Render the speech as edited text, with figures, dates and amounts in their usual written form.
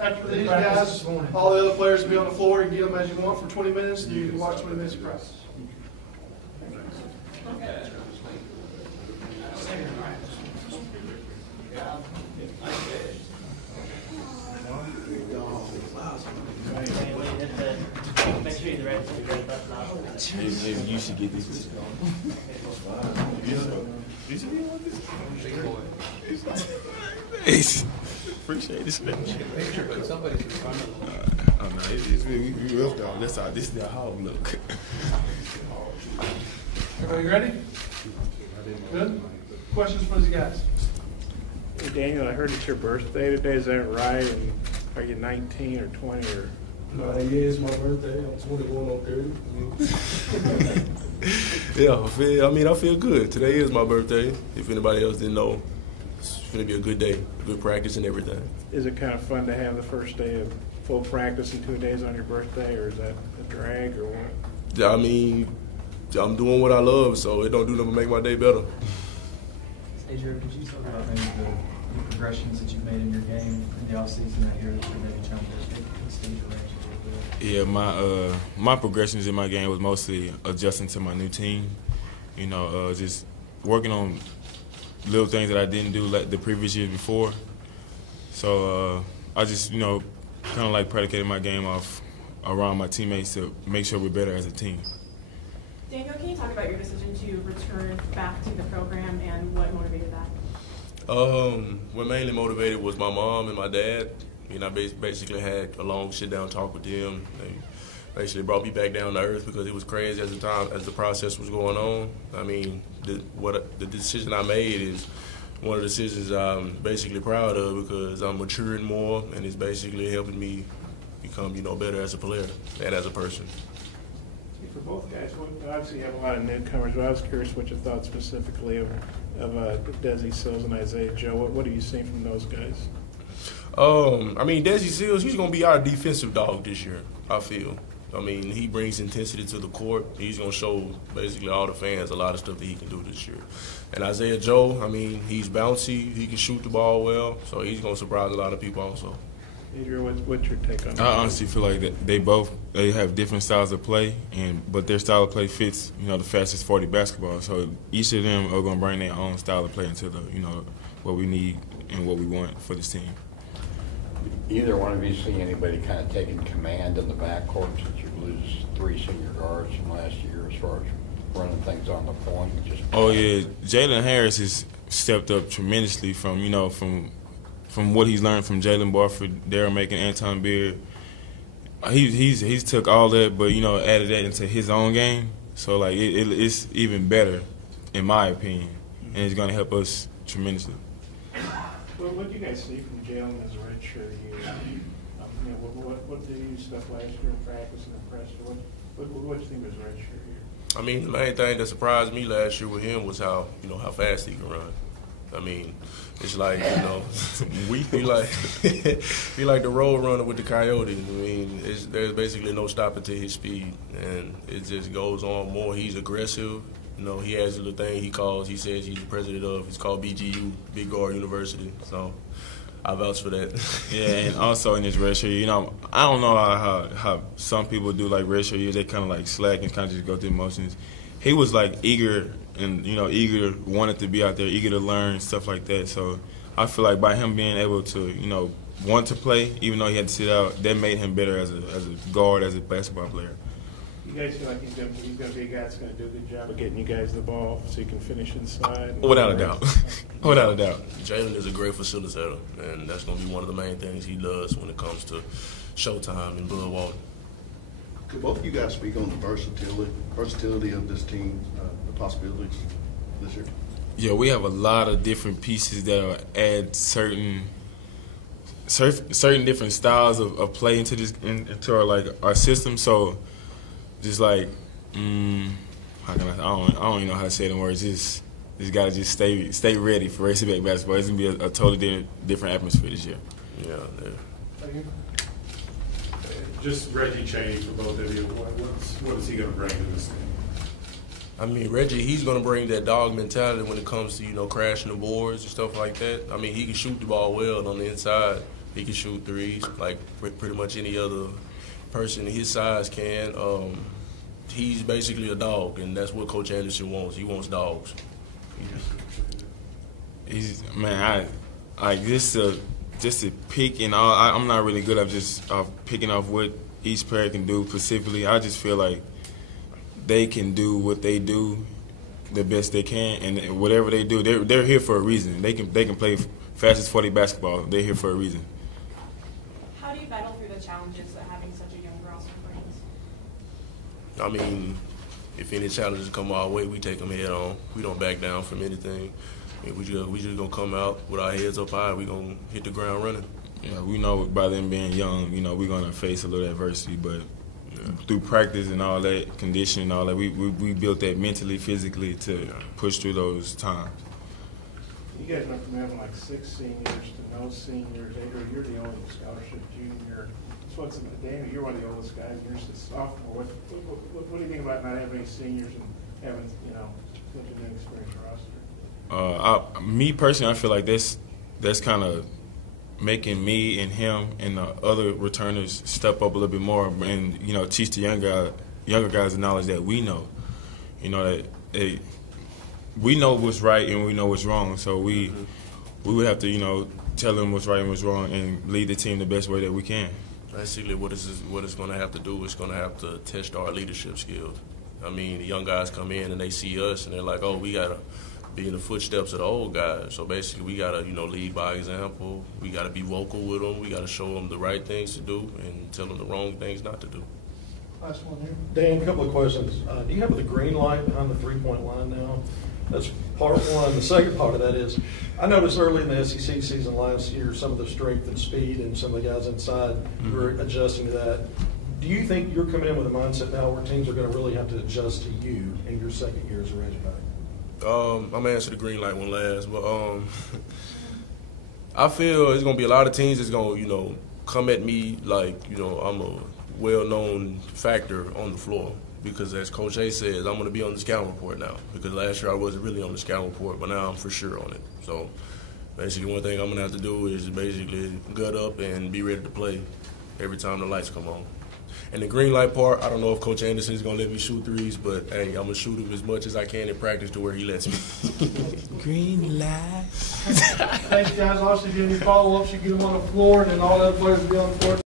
after these guys, all the other players will be on the floor. You can get them as you want for 20 minutes, and you can watch 20 minutes of practice. Maybe you should get this. Appreciate this. Somebody's Oh no, we left off. This is the hog look. Everybody ready? Good? Questions for these guys? Hey Daniel, I heard it's your birthday today. Is that right? And are you 19 or 20 or? Yeah, it's my birthday. I'm 21 on 30. Yeah, I feel good. Today is my birthday. If anybody else didn't know, it's going to be a good day, good practice and everything. Is it kind of fun to have the first day of full practice in 2 days on your birthday, or is that a drag or what? I mean, I'm doing what I love, so it don't do nothing but make my day better. Adrio, could you talk about maybe the progressions that you've made in your game in the offseason that year that you're maybe trying to extend your range a little bit? Yeah, my progressions in my game was mostly adjusting to my new team. You know, just working on little things that I didn't do like the previous years before. So I just, you know, kind of like predicated my game off around my teammates to make sure we're better as a team. Daniel, can you talk about your decision to return back to the program and what motivated that? What mainly motivated was my mom and my dad. You know, I basically had a long sit-down talk with them. They basically brought me back down to earth because it was crazy as the process was going on. I mean, the decision I made is one of the decisions I'm basically proud of because I'm maturing more and it's basically helping me become, you know, better as a player and as a person. For both guys, obviously you have a lot of newcomers, but I was curious what your thoughts specifically of Desi Sills and Isaiah Joe. What have you seen from those guys? I mean, Desi Sills, he's going to be our defensive dog this year, I feel. I mean, he brings intensity to the court. He's going to show basically all the fans a lot of stuff that he can do this year. And Isaiah Joe, I mean, he's bouncy. He can shoot the ball well, so he's going to surprise a lot of people also. Adrian, what's your take on that? I honestly feel like that they have different styles of play, but their style of play fits, you know, the fastest 40 basketball. So each of them are going to bring their own style of play into the, you know, what we need and what we want for this team. Either one of you see anybody kind of taking command in the backcourt since you lose 3 senior guards from last year as far as running things on the point? Oh yeah, Jalen Harris has stepped up tremendously from, you know, from what he's learned from Jalen Barford, Darryl Macon, Anton Beard. He's took all that, but, you know, added that into his own game. So like it's even better, in my opinion, and it's going to help us tremendously. Well, what do you guys see from Jalen as a redshirt year? You know, what did he do stuff last year in practice and impressed you? What do you think of his redshirt year? I mean, the main thing that surprised me last year with him was how fast he can run. I mean, it's like, you know, he like the road runner with the Coyotes. I mean, there's basically no stopping to his speed, and it just goes on more. He's aggressive. You know, he has a little thing he says he's the president of. It's called BGU, Big Guard University. So I vouch for that. Yeah, and also in his redshirt, you know, I don't know how some people do like redshirt years. They kind of like slack and kind of just go through the motions. He was like eager and, you know, wanted to be out there, eager to learn, stuff like that. So I feel like by him being able to, you know, want to play, even though he had to sit out, that made him better as a guard, as a basketball player. You guys feel like he's going to be a guy that's going to do a good job of getting you guys the ball so you can finish inside? Without a doubt. Without a doubt. Jalen is a great facilitator, and that's going to be one of the main things he does when it comes to showtime and Bud Walton. Could both of you guys speak on the versatility of this team, the possibilities this year? Yeah, we have a lot of different pieces that add certain different styles of play into our system. So just like how can I don't even know how to say it in words. Just gotta just stay ready for Razorback basketball. It's gonna be a totally different atmosphere this year. Yeah. Just Reggie Chaney for both of you. What is he going to bring to this team? I mean, Reggie, he's going to bring that dog mentality when it comes to, you know, crashing the boards and stuff like that. I mean, he can shoot the ball well on the inside. He can shoot threes like pretty much any other person his size can. He's basically a dog, and that's what Coach Anderson wants. He wants dogs. He's just to pick and all. I'm not really good at just picking off what each player can do specifically. I just feel like they can do what they do the best they can, and whatever they do, they're here for a reason. They can play fastest 40 basketball. They're here for a reason. How do you battle through the challenges that having such a young roster brings? I mean, if any challenges come our way, we take them head on. We don't back down from anything. I mean, we just gonna come out with our heads up high. We gonna hit the ground running. Yeah, we know by them being young, we're gonna face a little adversity, but through practice and all that, conditioning and all that, we built that mentally, physically to push through those times. You guys went from having like 6 seniors to no seniors. Adrio, you're the only scholarship junior. So what's Daniel, you're one of the oldest guys. You're just a sophomore. What do you think about not having any seniors and having such an experienced roster? Me personally, I feel like that's kind of making me and him and the other returners step up a little bit more and teach the younger guys the knowledge that we know. That we know what's right and we know what's wrong. So we would have to tell them what's right and what's wrong and lead the team the best way that we can. Basically, what it's going to have to do is going to have to test our leadership skills. I mean, the young guys come in and they see us and they're like, oh, we got to be in the footsteps of the old guys. So basically, we got to, lead by example. We got to be vocal with them. We got to show them the right things to do and tell them the wrong things not to do. Last one here. Dan, a couple of questions. Do you have the green light behind the three-point line now? That's part one. The second part of that is, I noticed early in the SEC season last year, some of the strength and speed and some of the guys inside were adjusting to that. Do you think you're coming in with a mindset now where teams are going to really have to adjust to you in your second year as a Razorback? I'm going to answer the green light one last, but I feel it's going to be a lot of teams that's going to, come at me like, I'm a well-known factor on the floor. Because as Coach A says, I'm going to be on the scout report now. Because last year I wasn't really on the scout report, but now I'm for sure on it. So basically one thing I'm going to have to do is basically gut up and be ready to play every time the lights come on. And the green light part, I don't know if Coach Anderson is going to let me shoot threes, but hey, I'm going to shoot them as much as I can in practice to where he lets me. Green light. Thanks, guys. Obviously, if you have any follow-ups, you get them on the floor, and then all the other players will be on the floor.